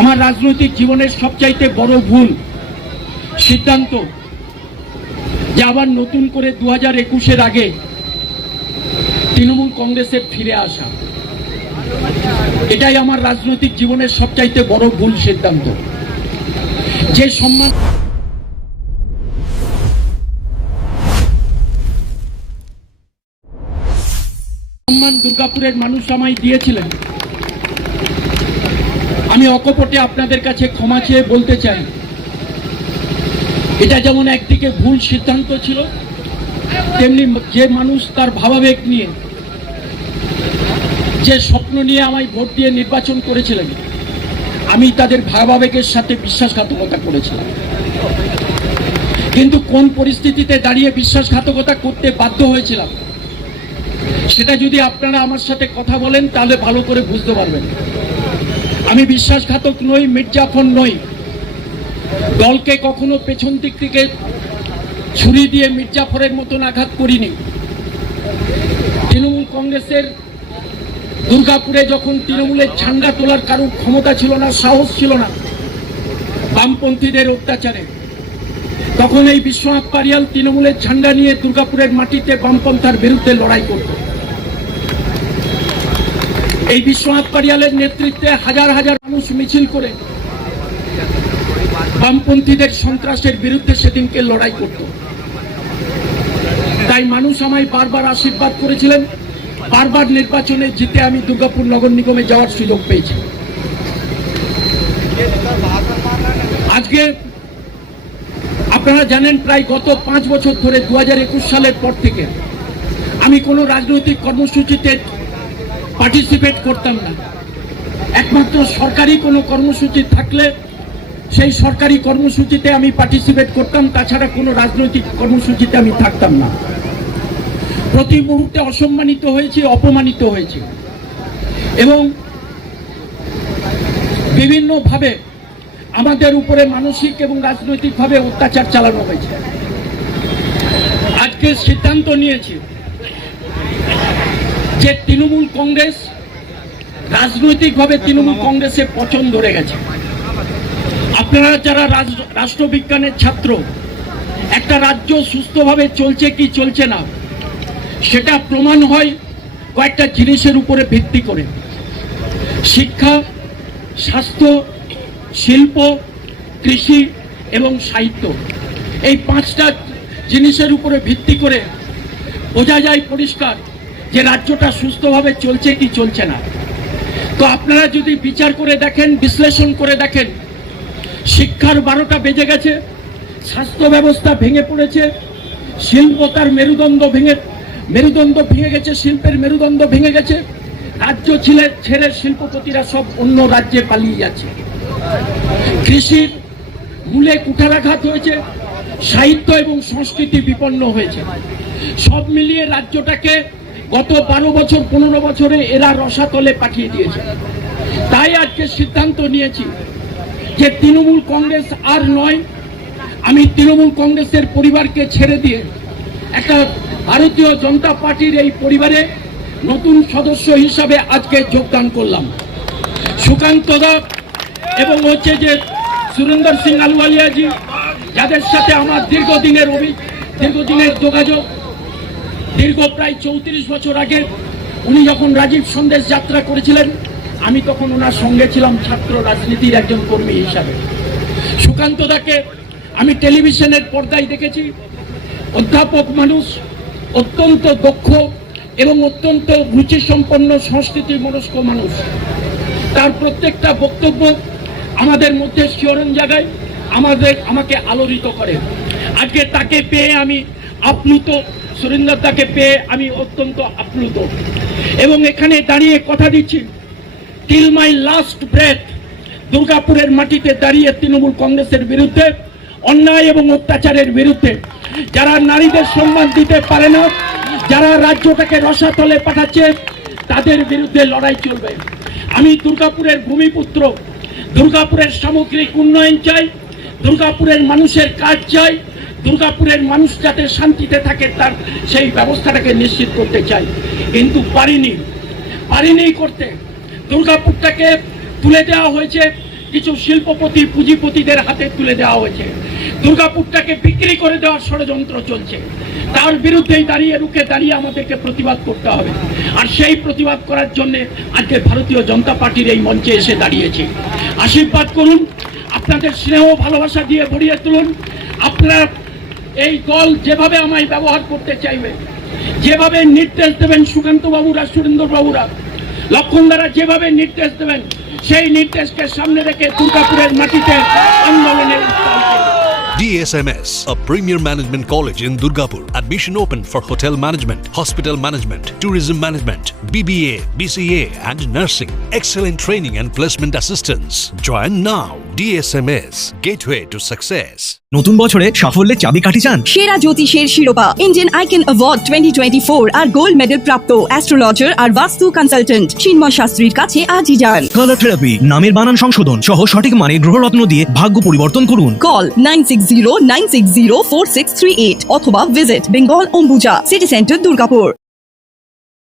আমার রাজনৈতিক জীবনের সবচাইতে বড় ভুল সিদ্ধান্ত যে আবার নতুন করে 2021-এর আগে তৃণমূল কংগ্রেসে ফিরে আসা। এটাই আমার রাজনৈতিক জীবনের সবচাইতে বড় ভুল সিদ্ধান্ত। যে সম্মান দুর্গাপুরের মানুষ আমায় দিয়েছিলেন, আমি অকপটে আপনাদের কাছে ক্ষমা চেয়ে বলতে চাই, এটা যেমন একদিকে ভুল সিদ্ধান্ত ছিল, তেমনি যে মানুষ তার ভাবাবেগ নিয়ে, যে স্বপ্ন নিয়ে আমায় ভোট দিয়ে নির্বাচন করেছিলেন, আমি তাদের ভাবাবেগের সাথে বিশ্বাসঘাতকতা করেছিলাম। কিন্তু কোন পরিস্থিতিতে দাঁড়িয়ে বিশ্বাসঘাতকতা করতে বাধ্য হয়েছিলাম সেটা যদি আপনারা আমার সাথে কথা বলেন তাহলে ভালো করে বুঝতে পারবেন। আমি বিশ্বাসঘাতক নই, মির্জাফর নই। দলকে কখনো পেছন দিক থেকে ছুরি দিয়ে মির্জাফরের মতন আঘাত করিনি। তৃণমূল কংগ্রেসের দুর্গাপুরে যখন তৃণমূলের ঝান্ডা তোলার কারোর ক্ষমতা ছিল না, সাহস ছিল না, বামপন্থীদের অত্যাচারে, তখন এই বিশ্বনাথ পারিয়াল তৃণমূলের ঝান্ডা নিয়ে দুর্গাপুরের মাটিতে বামপন্থার বিরুদ্ধে লড়াই করত। এই বিশ্বনাথ পারিয়ালের নেতৃত্বে হাজার হাজার মানুষ মিছিল করে বামপন্থীদের সন্ত্রাসের বিরুদ্ধে সেদিনকে লড়াই করত। তাই মানুষ আমায় বারবার আশীর্বাদ করেছিলেন, বারবার নির্বাচনে জিতে আমি দুর্গাপুর নগর নিগমে যাওয়ার সুযোগ পেয়েছি। আজকে আপনারা জানেন প্রায় গত 5 বছর ধরে 2021 সালের পর থেকে আমি কোনো রাজনৈতিক কর্মসূচিতে পার্টিসিপেট করতাম না। একমাত্র সরকারি কোনো কর্মসূচি থাকলে সেই সরকারি কর্মসূচিতে আমি পার্টিসিপেট করতাম, তাছাড়া কোনো রাজনৈতিক কর্মসূচিতে আমি থাকতাম না। প্রতি মুহূর্তে অসম্মানিত হয়েছি, অপমানিত হয়েছি এবং বিভিন্নভাবে আমাদের উপরে মানসিক এবং রাজনৈতিকভাবে অত্যাচার চালানো হয়েছে। আজকে সিদ্ধান্ত নিয়েছি যে তৃণমূল কংগ্রেস রাজনৈতিকভাবে তৃণমূল কংগ্রেসে পচন ধরে গেছে। আপনারা যারা রাষ্ট্রবিজ্ঞানের ছাত্র, একটা রাজ্য সুস্থভাবে চলছে কি চলছে না সেটা প্রমাণ হয় কয়েকটা জিনিসের উপরে ভিত্তি করে। শিক্ষা, স্বাস্থ্য, শিল্প, কৃষি এবং সাহিত্য, এই 5টা জিনিসের উপরে ভিত্তি করে বোঝা যায় পরিষ্কার যে রাজ্যটা সুস্থভাবে চলছে কি চলছে না। তো আপনারা যদি বিচার করে দেখেন, বিশ্লেষণ করে দেখেন, শিক্ষার 12টা বেজে গেছে, স্বাস্থ্য ব্যবস্থা ভেঙে পড়েছে, শিল্প তার মেরুদণ্ড ভেঙে গেছে, শিল্পের মেরুদণ্ড ভেঙে গেছে, রাজ্য ছেড়ে শিল্পপতিরা সব অন্য রাজ্যে পালিয়ে যাচ্ছে, কৃষির মূলে কুঠারাঘাত হয়েছে, সাহিত্য এবং সংস্কৃতি বিপন্ন হয়েছে। সব মিলিয়ে রাজ্যটাকে গত 12 বছর 15 বছরে এরা রসাতলে পাঠিয়ে দিয়েছে। তাই আজকে সিদ্ধান্ত নিয়েছি যে তৃণমূল কংগ্রেস আর নয়, আমি তৃণমূল কংগ্রেসের পরিবারকে ছেড়ে দিয়ে একটা ভারতীয় জনতা পার্টির এই পরিবারে নতুন সদস্য হিসাবে আজকে যোগদান করলাম। সুকান্ত দা এবং হচ্ছে যে সুরেন্দর সিং আলওয়ালিয়াজি, যাদের সাথে আমার দীর্ঘদিনের যোগাযোগ, দীর্ঘ প্রায় 34 বছর আগে উনি যখন রাজীব সন্দেশ যাত্রা করেছিলেন, আমি তখন ওনার সঙ্গে ছিলাম ছাত্র রাজনীতির একজন কর্মী হিসাবে। সুকান্ত দাকে আমি টেলিভিশনের পর্দায় দেখেছি। অধ্যাপক মানুষ, অত্যন্ত দক্ষ এবং অত্যন্ত রুচিসম্পন্ন সংস্কৃতি মনস্ক মানুষ। তার প্রত্যেকটা বক্তব্য আমাদের মধ্যে শিহরণ জাগায়, আমাকে আলোড়িত করে। আজকে তাকে পেয়ে আমি আপ্লুত, সুরেন্দর দাকে পেয়ে আমি অত্যন্ত আপ্লুত এবং এখানে দাঁড়িয়ে কথা দিচ্ছি, টিল মাই লাস্ট ব্রেথ দুর্গাপুরের মাটিতে দাঁড়িয়ে তৃণমূল কংগ্রেসের বিরুদ্ধে, অন্যায় এবং অত্যাচারের বিরুদ্ধে, যারা নারীদের সম্মান দিতে পারে না, যারা রাজ্যটাকে রসাতলে পাঠাচ্ছে, তাদের বিরুদ্ধে লড়াই চলবে। আমি দুর্গাপুরের ভূমিপুত্র, দুর্গাপুরের সামগ্রিক উন্নয়ন চাই, দুর্গাপুরের মানুষের কাজ চাই, দুর্গাপুরের মানুষ যাতে শান্তিতে থাকে তার সেই ব্যবস্থাটাকে নিশ্চিত করতে চাই। কিন্তু পারিনি করতে। দুর্গাপুরটাকে তুলে দেওয়া হয়েছে কিছু শিল্পপতি পুঁজিপতিদের হাতে তুলে দেওয়া হয়েছে। দুর্গাপুরটাকে বিক্রি করে দেওয়ার ষড়যন্ত্র চলছে। তার বিরুদ্ধেই দাঁড়িয়ে রুখে দাঁড়িয়ে আমাদেরকে প্রতিবাদ করতে হবে। আর সেই প্রতিবাদ করার জন্য আজকে ভারতীয় জনতা পার্টির এই মঞ্চে এসে দাঁড়িয়েছি। আশীর্বাদ করুন, আপনাদের স্নেহ ভালোবাসা দিয়ে ভরিয়ে তুলুন। আপনারা এই দল যেভাবে আমায় ব্যবহার করতে চাইবে, যেভাবে নির্দেশ দেবেন সুকান্ত বাবুরা, সুরেন্দ্র বাবুরা, লক্ষণদারা যেভাবে নির্দেশ দেবেন, সেই নির্দেশকে সামনে রেখে দুর্গাপুরের মাটিতে আন্দোলনের উত্তাল করব। DSMS, a premier management college in Durgapur. Admission open for hotel management, hospital management, tourism management, BBA, BCA and nursing. Excellent training and placement assistance. Join now. DSMS, gateway to success. নতুন বছরে সাফল্যের চাবিকাঠি চান? সেরা জ্যোতিষের শিরোপা Indian icon award 2024 আর gold medal প্রাপ্ত astrologer আর বাস্তু consultant চিন্ময় শাস্ত্রীর কাছে আজই যান। কালার থেরাপি, নামের বানান সংশোধন সহ সঠিক মানে গ্রহরত্ন দিয়ে ভাগ্য পরিবর্তন করুন। কল 9609604638 অথবা visit Bengal Ambuja city centre Durgapur.